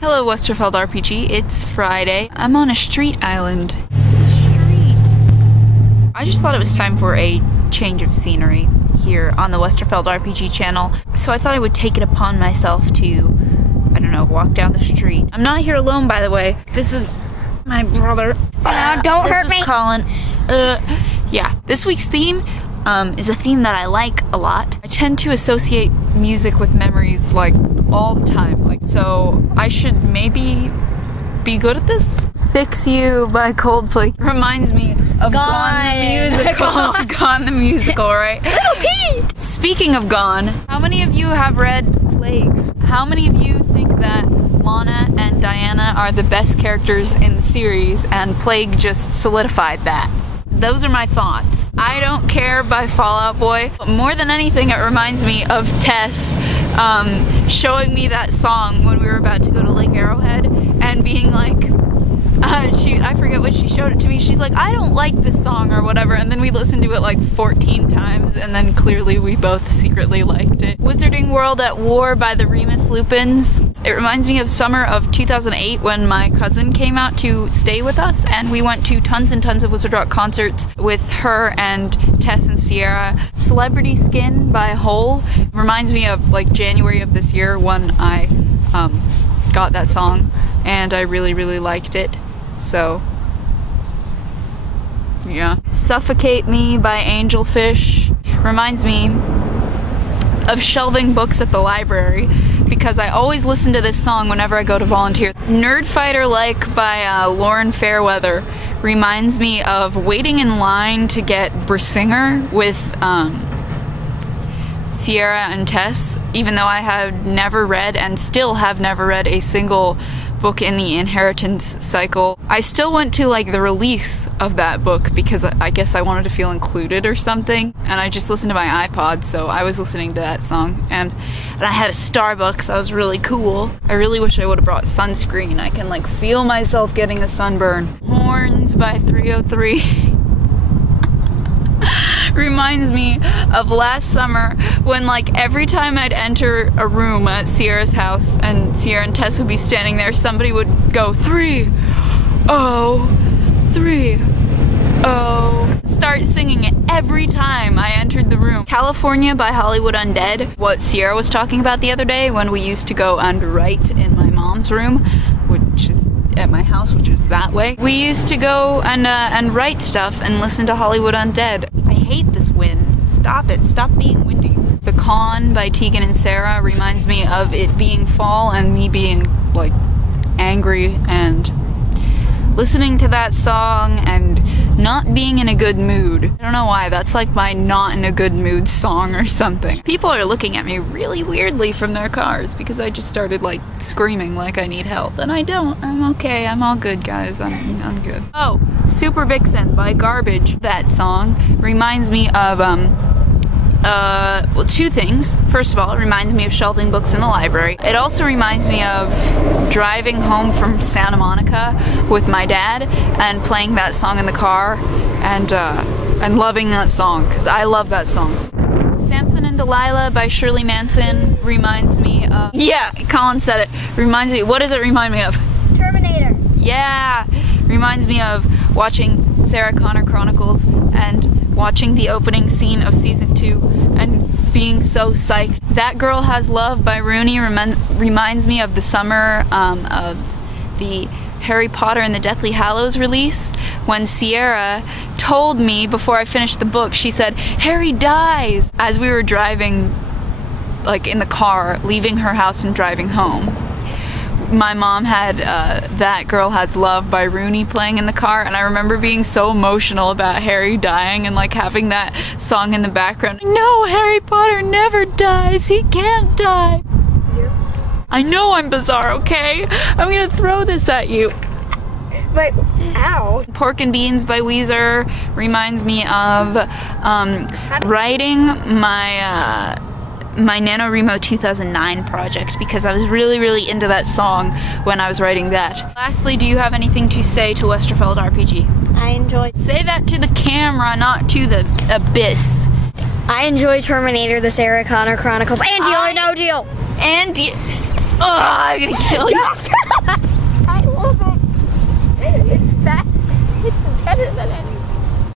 Hello, Westerfeld RPG. It's Friday. I'm on a street island. I just thought it was time for a change of scenery here on the Westerfeld RPG channel, so I thought I would take it upon myself to, I don't know, walk down the street. I'm not here alone, by the way. This is my brother. Don't hurt me. This is Colin. Yeah, this week's theme is a theme that I like a lot. I tend to associate music with memories like all the time, so I should maybe be good at this. Fix You by Coldplay reminds me of Gone the musical. Gone the musical, right? Little Pete! Speaking of Gone, how many of you have read Blerg? How many of you think that Lana and Diana are the best characters in the series and Blerg just solidified that? Those are my thoughts. I Don't Care by Fall Out Boy. But more than anything, it reminds me of Tess showing me that song when we were about to go to Lake Arrowhead and being like, I forget what she showed it to me. She's like, I don't like this song or whatever, and then we listened to it like 14 times, and then clearly we both secretly liked it. Wizarding World at War by the Remus Lupins. It reminds me of summer of 2008 when my cousin came out to stay with us, and we went to tons and tons of Wizard Rock concerts with her and Tess and Sierra. Celebrity Skin by Hole reminds me of like January of this year when I got that song, and I really liked it. So, yeah. Suffocate Me by Angelfish reminds me of shelving books at the library because I always listen to this song whenever I go to volunteer. Nerd Fighter Like by Lauren Fairweather reminds me of waiting in line to get Brissinger with Sierra and Tess, even though I have never read and still have never read a single book in the Inheritance cycle. I still went to like the release of that book because I guess I wanted to feel included or something, and I just listened to my iPod, so I was listening to that song, and I had a Starbucks. That was really cool. I really wish I would have brought sunscreen. I can like feel myself getting a sunburn. Horns by 303 reminds me of last summer when like every time I'd enter a room at Sierra's house and Sierra and Tess would be standing there, somebody would go 3-0-3-0, start singing it every time I entered the room. California by Hollywood Undead, what Sierra was talking about the other day when we used to go and write in my mom's room, which is at my house, which is that way. We used to go and write stuff and listen to Hollywood Undead. I hate this wind. Stop it. Stop being windy. The Con by Tegan and Sarah reminds me of it being fall and me being like angry and listening to that song and not being in a good mood. I don't know why, that's like my not in a good mood song or something. People are looking at me really weirdly from their cars because I just started like screaming like I need help, and I don't. I'm okay. I'm all good, guys. I'm good. Oh, Super Vixen by Garbage. That song reminds me of well, two things. First of all, it reminds me of shelving books in the library. It also reminds me of driving home from Santa Monica with my dad and playing that song in the car and loving that song because I love that song. Samson and Delilah by Shirley Manson reminds me of... Yeah, Colin said it. Reminds me... What does it remind me of? Terminator. Yeah! Reminds me of watching Sarah Connor Chronicles and watching the opening scene of season 2 and being so psyched. That Girl Has Love by Rooney reminds me of the summer of the Harry Potter and the Deathly Hallows release when Sierra told me before I finished the book, she said, "Harry dies!" as we were driving like in the car, leaving her house and driving home. My mom had That Girl Has Love by Rooney playing in the car, and I remember being so emotional about Harry dying and like having that song in the background. No, Harry Potter never dies. He can't die. I know I'm bizarre, okay? I'm gonna throw this at you. But, ow. Pork and Beans by Weezer reminds me of writing my NaNoWriMo 2009 project because I was really into that song when I was writing that. Lastly, do you have anything to say to Westerfeld RPG? I enjoyed... Say that to the camera, not to the abyss. I enjoy Terminator, the Sarah Connor Chronicles, and Deal or No Deal! And I'm gonna kill you.